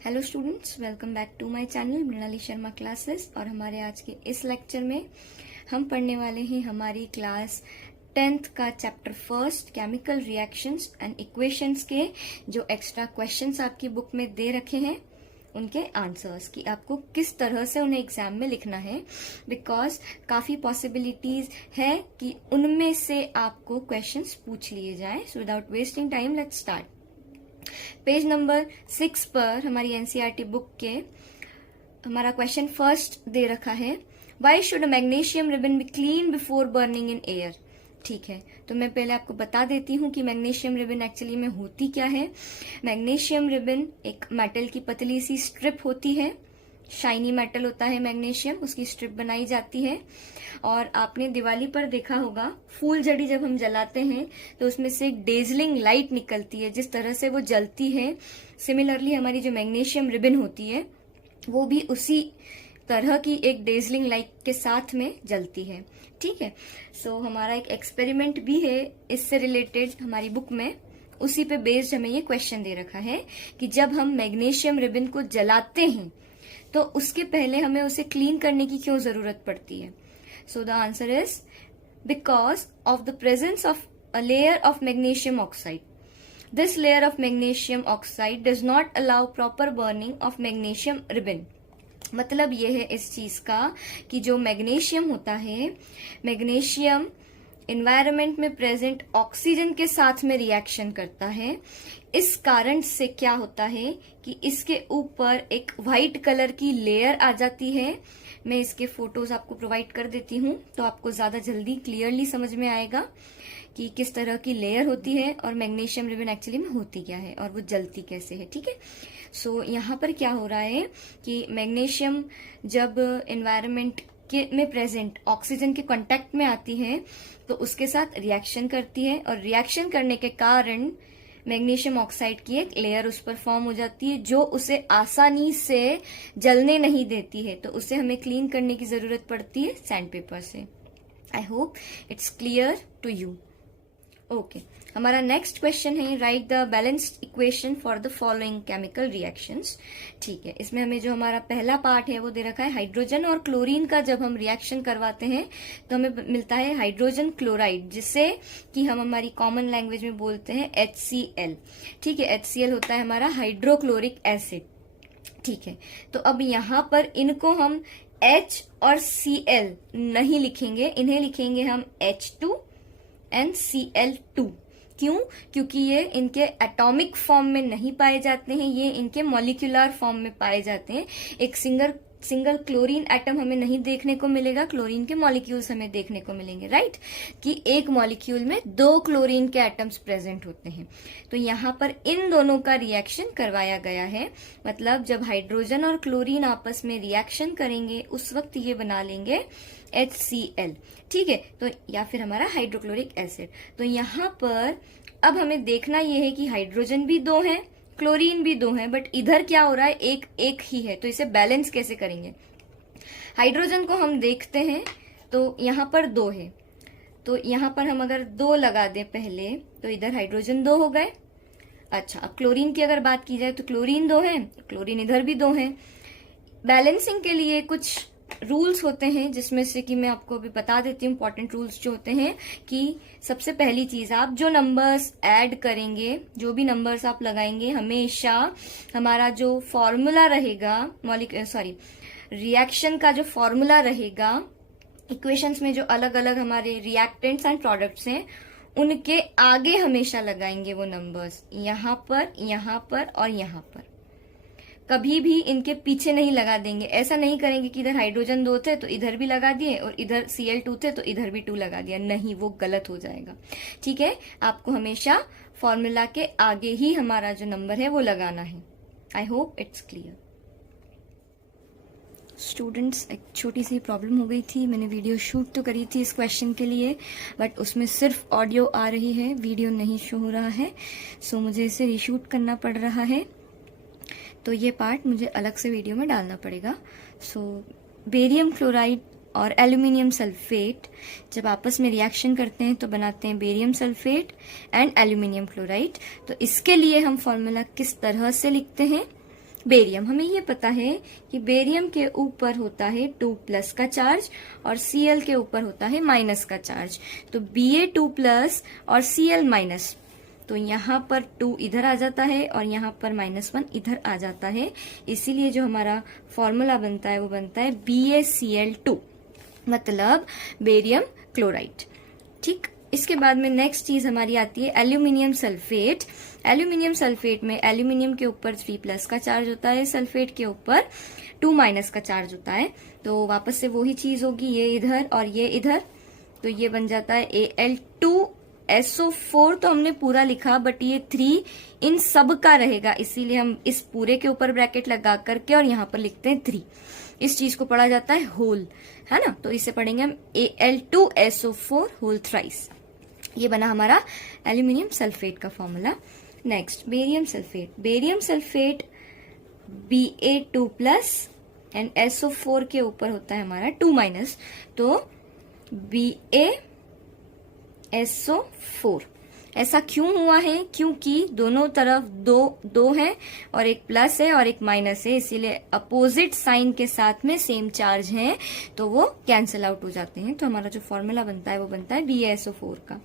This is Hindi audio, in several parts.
Hello students, welcome back to my channel Mrinali Sharma classes. और हमारे आज के इस लेक्चर में हम पढ़ने वाले हैं हमारी क्लास 10th का chapter first chemical reactions and equations के जो एक्स्ट्रा क्वेश्चंस आपकी बुक में दे रखे हैं उनके आंसर्स की आपको किस तरह से उन्हें एग्जाम में लिखना है, बिकॉज काफी पॉसिबिलिटीज है कि उनमें से आपको क्वेश्चंस पूछ लिए जाए। So without wasting time let's start. Page number 6 पर हमारी एनसीईआरटी बुक के हमारा क्वेश्चन फर्स्ट दे रखा है, why should a magnesium ribbon be clean before burning in air. ठीक है, तो मैं पहले आपको बता देती हूँ कि मैग्नीशियम रिबन एक्चुअली में होती क्या है। मैग्नीशियम रिबन एक मेटल की पतली सी स्ट्रिप होती है, शाइनी मेटल होता है मैग्नीशियम, उसकी स्ट्रिप बनाई जाती है। और आपने दिवाली पर देखा होगा फूल जड़ी जब हम जलाते हैं तो उसमें से एक डेजलिंग लाइट निकलती है, जिस तरह से वो जलती है सिमिलरली हमारी जो मैग्नीशियम रिबन होती है वो भी उसी तरह की एक डेजलिंग लाइट के साथ में जलती है। ठीक है, सो हमारा एक एक्सपेरिमेंट भी है इससे रिलेटेड हमारी बुक में, उसी पे बेस्ड हमें ये क्वेश्चन दे रखा है कि जब हम मैग्नीशियम रिबन को जलाते हैं तो उसके पहले हमें उसे क्लीन करने की क्यों जरूरत पड़ती है। So the answer is because of the presence of a layer of magnesium oxide. This layer of magnesium oxide does not allow proper burning of magnesium ribbon. मतलब ये है इस चीज का कि जो मैग्नीशियम होता है, मैग्नीशियम एनवायरनमेंट में प्रेजेंट ऑक्सीजन के साथ में रिएक्शन करता है। इस कारण से क्या होता है कि इसके ऊपर एक व्हाइट कलर की लेयर आ जाती है। मैं इसके फोटोज आपको प्रोवाइड कर देती हूँ तो आपको ज्यादा जल्दी क्लियरली समझ में आएगा कि किस तरह की लेयर होती है और मैग्नीशियम रिबन एक्चुअली में होती क्या है और वो जलती कैसे है। ठीक है, सो यहाँ पर क्या हो रहा है कि मैग्नीशियम जब एनवायरनमेंट में प्रेजेंट ऑक्सीजन के कांटेक्ट में आती है तो उसके साथ रिएक्शन करती है और रिएक्शन करने के कारण मैग्नीशियम ऑक्साइड की एक लेयर उस पर फॉर्म हो जाती है जो उसे आसानी से जलने नहीं देती है। तो उसे हमें क्लीन करने की जरूरत पड़ती है सैंडपेपर से। I hope it's clear to you. Okay, हमारा नेक्स्ट क्वेश्चन है, write the balanced equation for the following chemical reactions. ठीक है, इसमें हमें जो हमारा पहला पार्ट है वो दे रखा है हाइड्रोजन और क्लोरीन का जब हम रिएक्शन करवाते हैं तो हमें मिलता है हाइड्रोजन क्लोराइड, जिसे कि हम हमारी कॉमन लैंग्वेज में बोलते हैं HCl। ठीक है, HCl होता है हमारा हाइड्रोक्लोरिक एसिड। ठीक है, तो अब यहाँ पर इनको हम H और Cl नहीं लिखेंगे, इन्हें लिखेंगे हम H2 एंड Cl2। क्यों? क्योंकि ये इनके एटॉमिक फॉर्म में नहीं पाए जाते हैं, ये इनके मॉलिक्यूलर फॉर्म में पाए जाते हैं। एक सिंगल क्लोरीन एटम हमें नहीं देखने को मिलेगा, क्लोरीन के मॉलिक्यूल्स हमें देखने को मिलेंगे, राइट, कि एक मॉलिक्यूल में 2 क्लोरीन के एटम्स प्रेजेंट होते हैं। तो यहाँ पर इन दोनों का रिएक्शन करवाया गया है। मतलब जब हाइड्रोजन और क्लोरीन आपस में रिएक्शन करेंगे उस वक्त ये बना लेंगे HCl। ठीक है, तो या फिर हमारा हाइड्रोक्लोरिक एसिड। तो यहाँ पर अब हमें देखना यह है कि हाइड्रोजन भी 2 है, क्लोरीन भी 2 है, बट इधर क्या हो रहा है, एक ही है। तो इसे बैलेंस कैसे करेंगे। हाइड्रोजन को हम देखते हैं तो यहाँ पर 2 है, तो यहाँ पर हम अगर 2 लगा दें पहले तो इधर हाइड्रोजन 2 हो गए। अच्छा, अब क्लोरीन की अगर बात की जाए तो क्लोरीन 2 है, क्लोरीन इधर भी 2 है। बैलेंसिंग के लिए कुछ रूल्स होते हैं जिसमें से कि मैं आपको अभी बता देती हूँ। इंपॉर्टेंट रूल्स जो होते हैं कि सबसे पहली चीज, आप जो नंबर्स ऐड करेंगे, जो भी नंबर्स आप लगाएंगे, हमेशा हमारा जो फॉर्मूला रहेगा रिएक्शन का जो फॉर्मूला रहेगा, इक्वेशंस में जो अलग अलग हमारे रिएक्टेंट्स एंड प्रोडक्ट्स हैं उनके आगे हमेशा लगाएंगे वो नंबर्स, यहाँ पर और यहाँ पर। कभी भी इनके पीछे नहीं लगा देंगे। ऐसा नहीं करेंगे कि इधर हाइड्रोजन 2 थे तो इधर भी लगा दिए और इधर Cl2 थे तो इधर भी 2 लगा दिया, नहीं, वो गलत हो जाएगा। ठीक है, आपको हमेशा फॉर्मूला के आगे ही हमारा जो नंबर है वो लगाना है। आई होप इट्स क्लियर। स्टूडेंट्स, एक छोटी सी प्रॉब्लम हो गई थी। मैंने वीडियो शूट तो करी थी इस क्वेश्चन के लिए, बट उसमें सिर्फ ऑडियो आ रही है, वीडियो नहीं शो हो रहा है। सो मुझे इसे रीशूट करना पड़ रहा है, तो ये पार्ट मुझे अलग से वीडियो में डालना पड़ेगा। सो बेरियम क्लोराइड और एल्यूमिनियम सल्फेट जब आपस में रिएक्शन करते हैं तो बनाते हैं barium sulphate and aluminium chloride. तो इसके लिए हम फॉर्मूला किस तरह से लिखते हैं बेरियम, हमें ये पता है कि बेरियम के ऊपर होता है 2+ का चार्ज और Cl के ऊपर होता है माइनस का चार्ज। तो Ba2+ और Cl-, तो यहाँ पर 2 इधर आ जाता है और यहाँ पर -1 इधर आ जाता है। इसीलिए जो हमारा फॉर्मूला बनता है वो बनता है BaCl2, मतलब बेरियम क्लोराइड। ठीक, इसके बाद में नेक्स्ट चीज हमारी आती है एल्यूमिनियम सल्फेट। एल्यूमिनियम सल्फेट में एल्यूमिनियम के ऊपर 3+ का चार्ज होता है, सल्फेट के ऊपर 2- का चार्ज होता है। तो वापस से वही चीज होगी, ये इधर और ये इधर, तो ये बन जाता है Al2SO4। तो हमने पूरा लिखा, बट ये 3 इन सब का रहेगा, इसीलिए हम इस पूरे के ऊपर ब्रैकेट लगा करके और यहाँ पर लिखते हैं 3। इस चीज को पढ़ा जाता है होल, है ना। तो इसे पढ़ेंगे हम Al2SO4 होल थ्राइस। ये बना हमारा एल्यूमिनियम सल्फेट का formula. Next barium sulphate. Barium sulphate Ba2+ and SO4 के ऊपर होता है हमारा 2-, तो BaSO4। ऐसा क्यों हुआ है? क्योंकि दोनों तरफ दो है और एक प्लस है और एक माइनस है, इसीलिए अपोजिट साइन के साथ में सेम चार्ज है, तो वो कैंसिल आउट हो जाते हैं। तो हमारा जो फॉर्मूला बनता है वो बनता है BaSO4 का।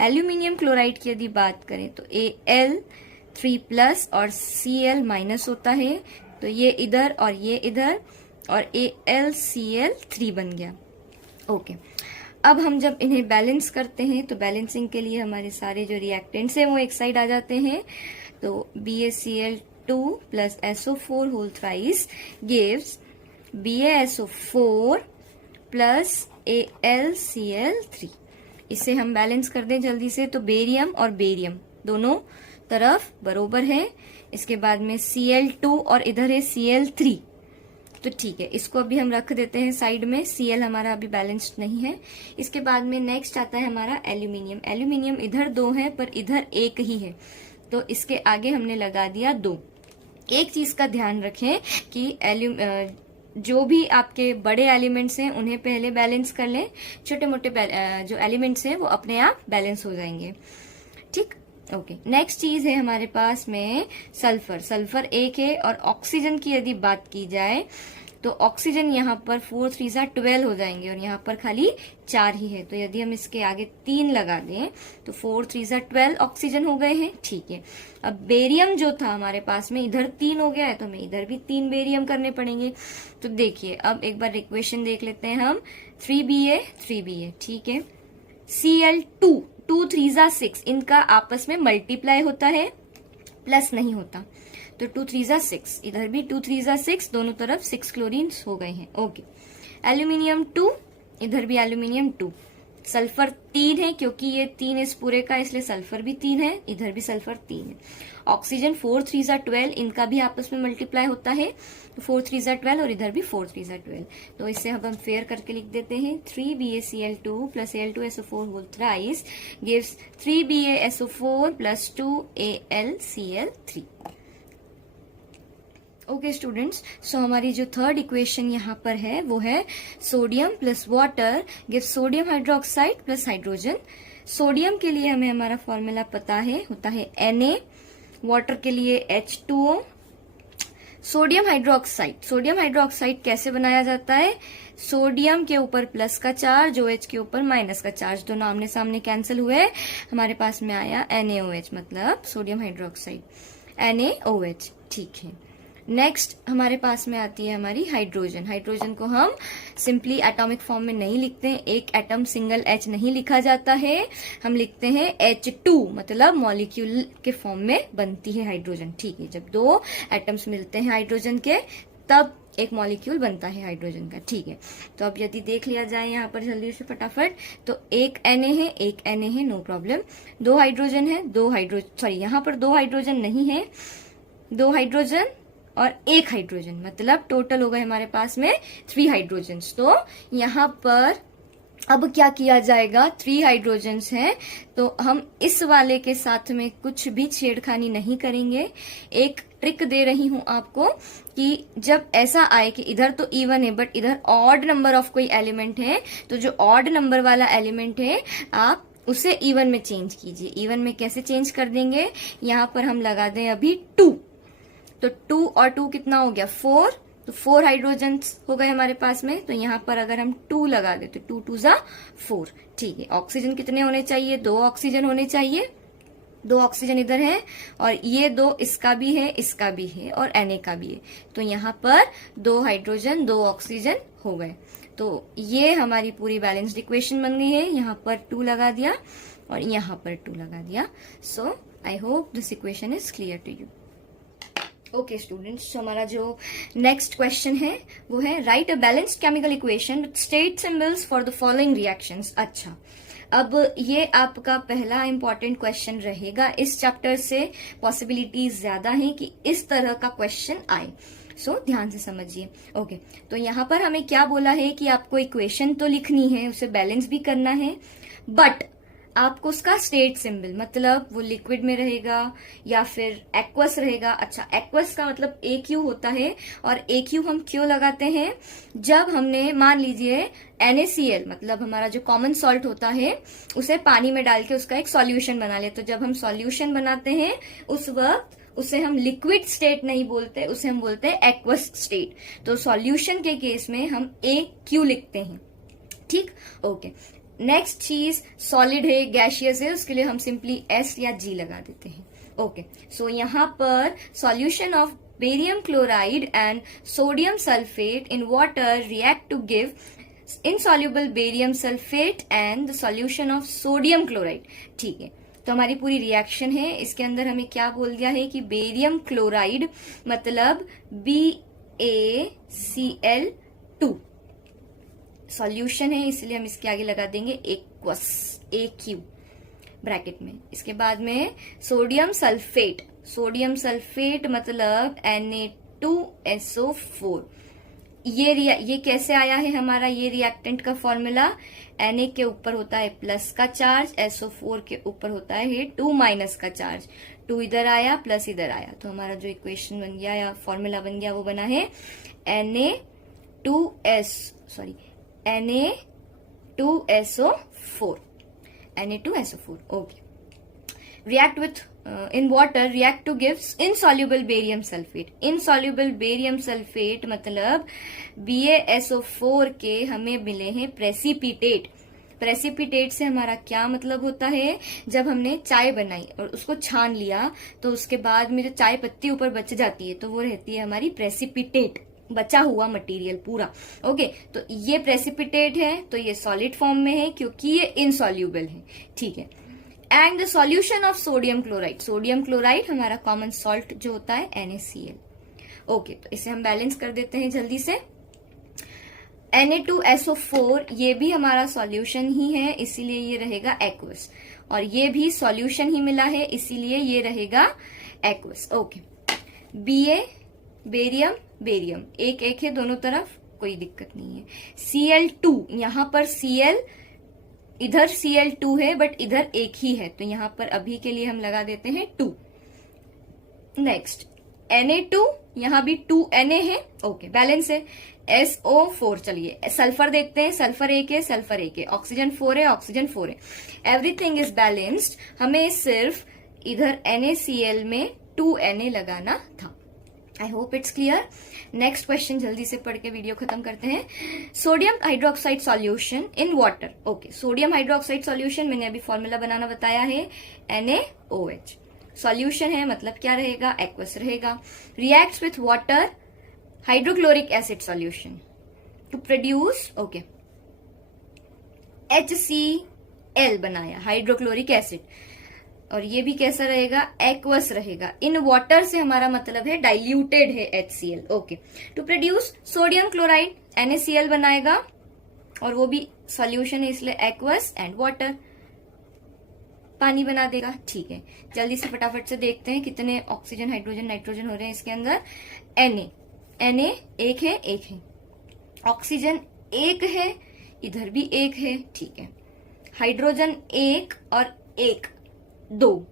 एल्यूमिनियम क्लोराइड की यदि बात करें तो Al3+ और Cl- होता है, तो ये इधर और ये इधर और AlCl3 बन गया। ओके, अब हम जब इन्हें बैलेंस करते हैं तो बैलेंसिंग के लिए हमारे सारे जो रिएक्टेंट्स हैं वो एक साइड आ जाते हैं। तो BaCl2 plus SO4 whole thrice gives BaSO4 plus AlCl3। इसे हम बैलेंस कर दें जल्दी से, तो बेरियम और बेरियम दोनों तरफ बरोबर है। इसके बाद में Cl2 और इधर है Cl3, तो ठीक है, इसको अभी हम रख देते हैं साइड में। Cl हमारा अभी बैलेंस्ड नहीं है। इसके बाद में नेक्स्ट आता है हमारा एल्यूमिनियम। एल्यूमिनियम इधर 2 है पर इधर 1 ही है, तो इसके आगे हमने लगा दिया 2। एक चीज का ध्यान रखें कि जो भी आपके बड़े एलिमेंट्स हैं उन्हें पहले बैलेंस कर लें, छोटे मोटे जो एलिमेंट्स हैं वो अपने आप बैलेंस हो जाएंगे। ठीक, ओके। नेक्स्ट चीज है हमारे पास में सल्फर। सल्फर 1 है और ऑक्सीजन की यदि बात की जाए तो ऑक्सीजन यहाँ पर 4 3 12 हो जाएंगे और यहाँ पर खाली 4 ही है। तो यदि हम इसके आगे 3 लगा दें तो 4 3 12 ऑक्सीजन हो गए हैं। ठीक है, अब बेरियम जो था हमारे पास में इधर 3 हो गया है, तो हमें इधर भी 3 बेरियम करने पड़ेंगे। तो देखिए, अब एक बार इक्वेशन देख लेते हैं हम। 3Ba, ठीक है। Cl2 2 3 6, इनका आपस में मल्टीप्लाई होता है, प्लस नहीं होता। तो 2 3 6, इधर भी 2 3 6, दोनों तरफ 6 क्लोरीन्स हो गए हैं। ओके, एल्यूमिनियम 2, इधर भी एल्यूमिनियम 2। सल्फर 3 है, क्योंकि ये 3 इस पूरे का, इसलिए सल्फर भी 3 है, इधर भी सल्फर 3 है। ऑक्सीजन 4 3 12, इनका भी आपस में मल्टीप्लाई होता है, तो 4 3 12 और इधर भी 4 3 12। तो इससे अब हम फेयर करके लिख देते हैं 3BaCl2 plus Al2SO4 whole thrice gives 3BaSO4 plus 2AlCl3। Okay students, so हमारी जो थर्ड इक्वेशन यहाँ पर है वो है sodium plus water gives sodium hydroxide plus hydrogen. Sodium के लिए हमें हमारा फॉर्मूला पता है, होता है Na, वाटर के लिए H2O। सोडियम हाइड्रोक्साइड कैसे बनाया जाता है? सोडियम के ऊपर प्लस का चार्ज, OH के ऊपर माइनस का चार्ज, दोनों आमने सामने कैंसिल हुए, हमारे पास में आया NaOH, मतलब सोडियम हाइड्रोक्साइड NaOH। ठीक है, नेक्स्ट हमारे पास में आती है हमारी हाइड्रोजन। हाइड्रोजन को हम सिंपली एटॉमिक फॉर्म में नहीं लिखते हैं, एक एटम सिंगल H नहीं लिखा जाता है, हम लिखते हैं H2, मतलब मॉलिक्यूल के फॉर्म में बनती है हाइड्रोजन। ठीक है, जब 2 एटम्स मिलते हैं हाइड्रोजन के तब एक मॉलिक्यूल बनता है हाइड्रोजन का। ठीक है, तो अब यदि देख लिया जाए यहाँ पर जल्दी से फटाफट, तो एक Na है, एक Na है, नो प्रॉब्लम। 2 हाइड्रोजन है, यहाँ पर 2 हाइड्रोजन नहीं है, 2 हाइड्रोजन और 1 हाइड्रोजन, मतलब टोटल हो गए हमारे पास में 3 हाइड्रोजन्स। तो यहाँ पर अब क्या किया जाएगा, 3 हाइड्रोजन्स हैं, तो हम इस वाले के साथ में कुछ भी छेड़खानी नहीं करेंगे। एक ट्रिक दे रही हूं आपको कि जब ऐसा आए कि इधर तो इवन है बट इधर ऑड नंबर ऑफ कोई एलिमेंट है, तो जो ऑड नंबर वाला एलिमेंट है आप उसे इवन में चेंज कीजिए। इवन में कैसे चेंज कर देंगे, यहाँ पर हम लगा दें अभी 2, तो 2 और 2 कितना हो गया 4, तो 4 हाइड्रोजन हो गए हमारे पास में। तो यहाँ पर अगर हम 2 लगा दे तो 2 2 जा 4, ठीक है। ऑक्सीजन कितने होने चाहिए, 2 ऑक्सीजन होने चाहिए, 2 ऑक्सीजन इधर है और ये 2 इसका भी है, इसका भी है और Na का भी है। तो यहाँ पर 2 हाइड्रोजन 2 ऑक्सीजन हो गए। तो ये हमारी पूरी बैलेंस्ड इक्वेशन बन गई है। यहाँ पर 2 लगा दिया और यहाँ पर 2 लगा दिया। So I hope this equation is clear to you. Okay students, तो हमारा जो नेक्स्ट क्वेश्चन है वो है write a balanced chemical equation with state symbols for the following reactions. अच्छा, अब ये आपका पहला इंपॉर्टेंट क्वेश्चन रहेगा इस चैप्टर से। पॉसिबिलिटीज ज्यादा हैं कि इस तरह का क्वेश्चन आए, सो ध्यान से समझिए। ओके, तो यहाँ पर हमें क्या बोला है कि आपको इक्वेशन तो लिखनी है, उसे बैलेंस भी करना है, बट आपको उसका स्टेट सिंबल, मतलब वो लिक्विड में रहेगा या फिर एक्वस रहेगा। अच्छा, एक्वस का मतलब AQ होता है और AQ हम क्यों लगाते हैं, जब हमने मान लीजिए NaCl मतलब हमारा जो कॉमन सॉल्ट होता है उसे पानी में डाल के उसका एक सॉल्यूशन बना ले, तो जब हम सॉल्यूशन बनाते हैं उस वक्त उसे हम लिक्विड स्टेट नहीं बोलते, उसे हम बोलते हैं एक्वस स्टेट। तो सॉल्यूशन के केस में हम AQ लिखते हैं, ठीक। ओके, नेक्स्ट चीज सॉलिड है, गैशियस है, उसके लिए हम सिंपली S या G लगा देते हैं। ओके, सो यहाँ पर solution of barium chloride and sodium sulphate in water react to give insoluble barium sulphate and the solution of sodium chloride, ठीक है। तो हमारी पूरी रिएक्शन है, इसके अंदर हमें क्या बोल दिया है कि बेरियम क्लोराइड मतलब BaCl2 सॉल्यूशन है, इसलिए हम इसके आगे लगा देंगे एक्वस AQ ब्रैकेट में। इसके बाद में सोडियम सल्फेट, सोडियम सल्फेट मतलब Na2SO4। ये कैसे आया है हमारा ये रिएक्टेंट का फॉर्मूला, Na के ऊपर होता है प्लस का चार्ज, SO4 के ऊपर होता है 2 माइनस का चार्ज। 2 इधर आया प्लस इधर आया, तो हमारा जो इक्वेशन बन गया या फॉर्मूला बन गया वो बना है Na2SO4। Okay, react with in water react to gives insoluble barium sulfate। insoluble barium sulfate मतलब BaSO4 के हमें मिले हैं प्रेसिपिटेट। प्रेसिपिटेट से हमारा क्या मतलब होता है, जब हमने चाय बनाई और उसको छान लिया तो उसके बाद में जो चाय पत्ती ऊपर बच जाती है तो वो रहती है हमारी प्रेसिपिटेट, बचा हुआ मटेरियल पूरा। ओके, तो ये प्रेसिपिटेट है तो ये सॉलिड फॉर्म में है क्योंकि ये इनसॉल्यूबल है, ठीक है। And the solution of sodium chloride, sodium chloride हमारा कॉमन सॉल्ट जो होता है NaCl। ओके, तो इसे हम बैलेंस कर देते हैं जल्दी से। Na2SO4 ये भी हमारा सॉल्यूशन ही है, इसीलिए ये रहेगा एक्वस, और ये भी सॉल्यूशन ही मिला है इसीलिए ये रहेगा aqueous. Okay, Ba barium barium एक एक है दोनों तरफ, कोई दिक्कत नहीं है। Cl2 यहाँ पर Cl इधर Cl2 है बट इधर एक ही है, तो यहाँ पर अभी के लिए हम लगा देते हैं 2। नेक्स्ट Na2 यहाँ भी 2 Na है, ओके बैलेंस है। SO4 चलिए सल्फर देखते हैं, सल्फर एक है, सल्फर एक है, ऑक्सीजन 4 है, ऑक्सीजन 4 है, एवरीथिंग इज बैलेंस्ड। हमें सिर्फ इधर NaCl में 2 Na लगाना था। आई hope it's clear. Next question जल्दी से पढ़ के वीडियो खत्म करते हैं। Sodium hydroxide solution in water. Okay, sodium hydroxide solution मैंने अभी फॉर्मूला बनाना बताया है NaOH। सॉल्यूशन है मतलब क्या रहेगा, एक्वस रहेगा। Reacts with water hydrochloric acid solution to produce, okay, HCl बनाया हाइड्रोक्लोरिक एसिड, और ये भी कैसा रहेगा, एक्वस रहेगा। इन वाटर से हमारा मतलब है डाइल्यूटेड है HCl। Okay, to produce sodium chloride NaCl बनाएगा और वो भी सॉल्यूशन है इसलिए एक्वस एंड वाटर, पानी बना देगा, ठीक है। जल्दी से फटाफट से देखते हैं कितने ऑक्सीजन हाइड्रोजन नाइट्रोजन हो रहे हैं इसके अंदर। Na एक है, एक है, ऑक्सीजन एक है, इधर भी एक है, ठीक है। हाइड्रोजन एक और एक 2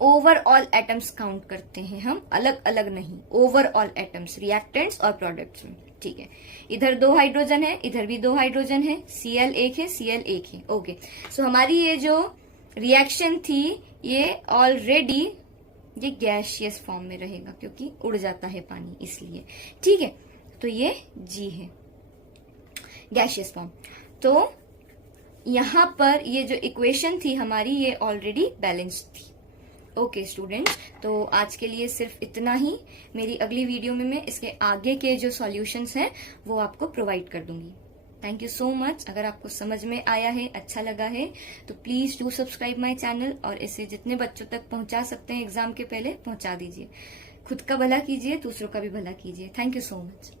ओवरऑल एटम्स काउंट करते हैं हम, अलग अलग नहीं, ओवरऑल एटम्स रिएक्टेंट्स और प्रोडक्ट्स में, ठीक है। इधर 2 हाइड्रोजन है, इधर भी 2 हाइड्रोजन है, Cl एक है, Cl एक है। ओके, सो हमारी ये जो रिएक्शन थी ये ऑलरेडी ये गैसियस फॉर्म में रहेगा क्योंकि उड़ जाता है पानी इसलिए। ठीक है, तो ये G है गैसियस फॉर्म। तो यहां पर ये जो इक्वेशन थी हमारी ये ऑलरेडी बैलेंस्ड थी। ओके स्टूडेंट्स, तो आज के लिए सिर्फ इतना ही। मेरी अगली वीडियो में मैं इसके आगे के जो सॉल्यूशंस हैं वो आपको प्रोवाइड कर दूंगी। Thank you so much. अगर आपको समझ में आया है, अच्छा लगा है, तो please do subscribe my channel और इसे जितने बच्चों तक पहुंचा सकते हैं एग्जाम के पहले पहुंचा दीजिए। खुद का भला कीजिए, दूसरों का भी भला कीजिए। Thank you so much.